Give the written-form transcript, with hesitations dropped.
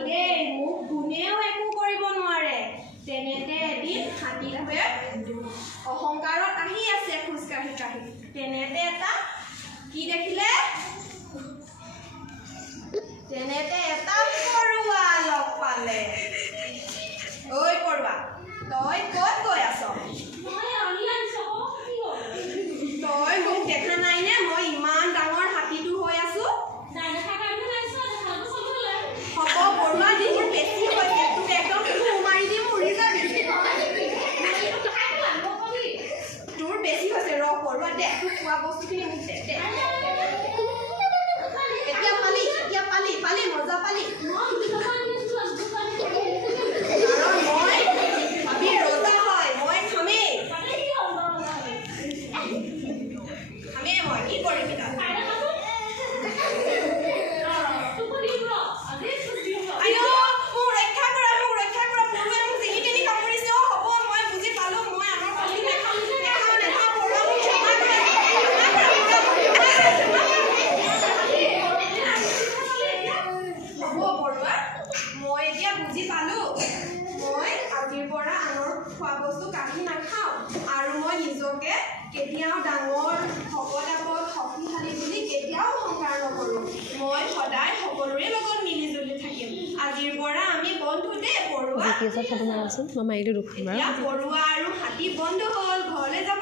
দেই মোক কোনেও একো কৰিব নোৱাৰে তেনেতে এদিন হাতীটোৱে অহংকাৰত আহি আছে খোজকাঢ়ি কাঢ়ি তেনেতে এটা কি দেখিলে তেনেতে এটা পৰুৱা লগ পালে ঐ পৰুৱা তই ক'ত গৈ আছ তই মোক দেখা নাই নে মই ইমান ডাঙৰ হাতীটো হৈ আছো হ'ব পৰুৱা মোৰ বেছি হৈছে তোক একদম মাৰি দি মৰি যাবি তোৰ বেছি হৈছে ৰ পৰুৱা দে তোক খোৱা বস্তুখিনি মোক দে এতিয়া পালি মজা পালি কাৰণ মই ভাবি ৰজা হয় মই খামেই মই কি কৰিম কেতিয়াও ডাঙৰ শকত-আপত শক্তিশালী বুলি কেতিয়াও অহংকাৰ নকৰোঁ মই সদায় সকলোৰে লগত মিলিজুলি থাকিম আজিৰ পৰা আমি বন্ধু দেই পৰুৱা পৰুৱা আৰু হাতী বন্ধু হ'ল ঘৰলৈ যাব